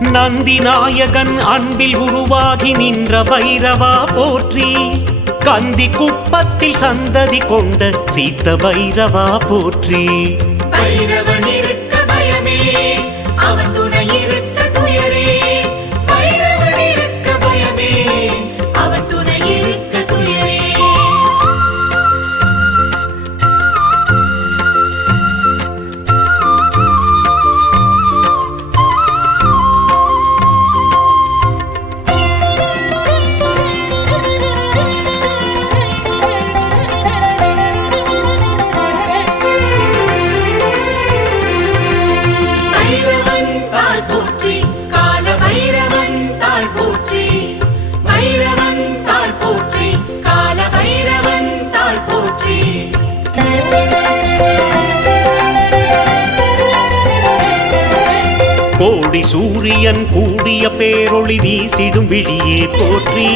நந்தி நாயகன் அன்பில் உருவாகி நின்ற பைரவா போற்றி. கந்தி குப்பத்தில் சந்ததி கொண்ட சீத்த பைரவா போற்றி. பைரவன் இருக்க பயமே, அவன் துணை இருக்க துயரே. பைரவன் இருக்க பயமே, அவன் துணை இருக்க துயரே. கோடி சூரியன் கூடிய பேரொளி வீசிடும் விழியே போற்றி.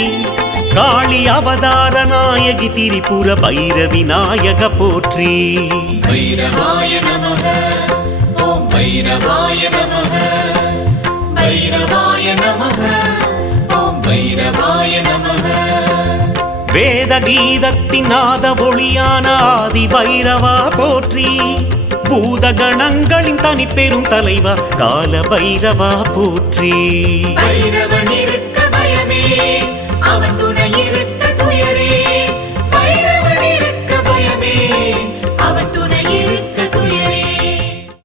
காளி அவதார நாயகி திரிபுர பைரவி நாயக போற்றி. பைரவாய நமஹ, ஓம் பைரவாய நமஹ. பைரவாய நமஹ, ஓம் பைரவாய நமஹ. வேத கீதத்தின் நாத ஒளியான ஆதி பைரவா போற்றி. பூத கணங்களின் தனி பெரும் தலைவா கால பைரவா போற்றி. பைரவன்